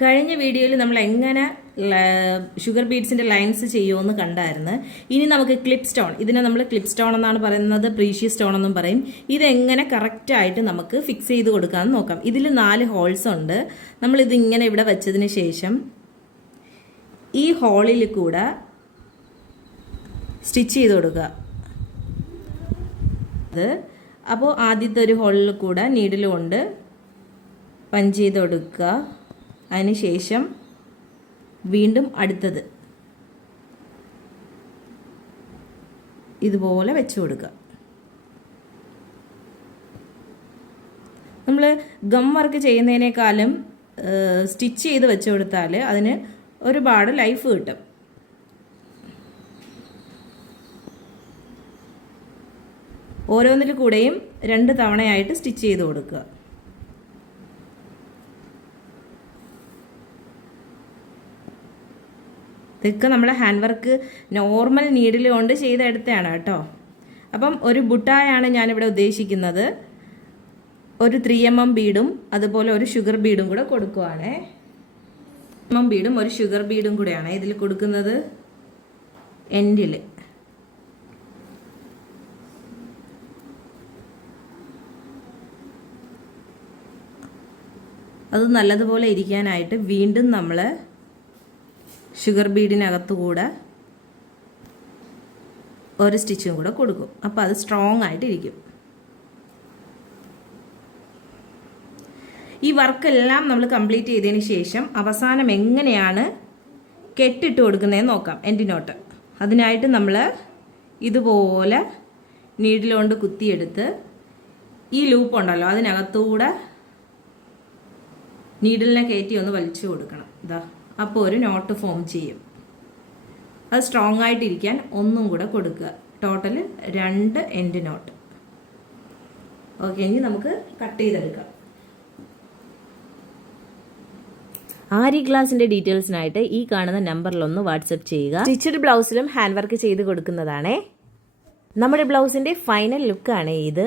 കഴിഞ്ഞ വീഡിയോയിൽ നമ്മൾ എങ്ങനെ ഷുഗർ ബീഡ്സിന്റെ ലൈൻസ് ചെയ്യുമെന്ന് കണ്ടായിരുന്നു. ഇനി നമുക്ക് ക്ലിപ്പ് സ്റ്റോൺ, ഇതിനെ നമ്മൾ ക്ലിപ്പ് സ്റ്റോൺ എന്നാണ് പറയുന്നത്, പ്രീഷ്യസ് സ്റ്റോൺ എന്നും പറയും. ഇതെങ്ങനെ കറക്റ്റായിട്ട് നമുക്ക് ഫിക്സ് ചെയ്ത് കൊടുക്കാമെന്ന് നോക്കാം. ഇതിൽ 4 ഹോൾസ് ഉണ്ട്. നമ്മളിതിങ്ങനെ ഇവിടെ വെച്ചതിന് ശേഷം ഈ ഹോളിൽ കൂടെ സ്റ്റിച്ച് ചെയ്ത് കൊടുക്കുക. അപ്പോൾ ആദ്യത്തെ ഒരു ഹോളിൽ കൂടെ നീഡിൽ കൊണ്ട് പഞ്ച് ചെയ്ത് കൊടുക്കുക. അതിനുശേഷം വീണ്ടും അടുത്തത് ഇതുപോലെ വെച്ച് കൊടുക്കുക. നമ്മൾ ഗം വർക്ക് ചെയ്യുന്നതിനേക്കാളും സ്റ്റിച്ച് ചെയ്ത് വെച്ച് കൊടുത്താൽ അതിന് ഒരുപാട് ലൈഫ് കിട്ടും. ഓരോന്നിൽ കൂടെയും 2 തവണയായിട്ട് സ്റ്റിച്ച് ചെയ്ത് കൊടുക്കുക. ഇതൊക്കെ നമ്മുടെ ഹാൻഡ് വർക്ക് നോർമൽ നീഡിൽ കൊണ്ട് ചെയ്തെടുത്തതാണ് കേട്ടോ. അപ്പം ഒരു ബുട്ടായാണ് ഞാനിവിടെ ഉദ്ദേശിക്കുന്നത്. ഒരു 3mm ബീഡും അതുപോലെ ഒരു ഷുഗർ ബീഡും കൂടെ കൊടുക്കുവാണേ. 3mm ബീഡും ഒരു ഷുഗർ ബീഡും കൂടെയാണ് ഇതിൽ കൊടുക്കുന്നത് എൻഡിൽ. അത് നല്ലതുപോലെ ഇരിക്കാനായിട്ട് വീണ്ടും നമ്മൾ ഷുഗർ ബീഡിനകത്തുകൂടെ ഒരു സ്റ്റിച്ചും കൂടെ കൊടുക്കും. അപ്പോൾ അത് സ്ട്രോങ് ആയിട്ട് ഇരിക്കും. ഈ വർക്കെല്ലാം നമ്മൾ കംപ്ലീറ്റ് ചെയ്തതിന് ശേഷം അവസാനം എങ്ങനെയാണ് കെട്ടിട്ട് കൊടുക്കുന്നതെന്ന് നോക്കാം. എൻഡിനോട്ട് അതിനായിട്ട് നമ്മൾ ഇതുപോലെ നീഡിലുകൊണ്ട് കുത്തിയെടുത്ത് ഈ ലൂപ്പ് ഉണ്ടല്ലോ അതിനകത്തൂടെ നീഡിലിനെ കയറ്റി ഒന്ന് വലിച്ചു കൊടുക്കണം. ഇതാ, അപ്പോൾ ഒരു നോട്ട് ഫോം ചെയ്യും. അത് സ്ട്രോങ് ആയിട്ടിരിക്കാൻ ഒന്നും കൂടെ കൊടുക്കുക. Total 2 end not. ഓക്കെ, ഇനി നമുക്ക് കട്ട് ചെയ്തെടുക്കാം. ആരി ഗ്ലാസിന്റെ ഡീറ്റെയിൽസിനായിട്ട് ഈ കാണുന്ന നമ്പറിലൊന്ന് വാട്സപ്പ് ചെയ്യുക. സ്റ്റിച്ചഡ് ബ്ലൗസിലും ഹാൻഡ് വർക്ക് ചെയ്ത് കൊടുക്കുന്നതാണേ. നമ്മുടെ ബ്ലൗസിന്റെ ഫൈനൽ ലുക്കാണ് ഇത്.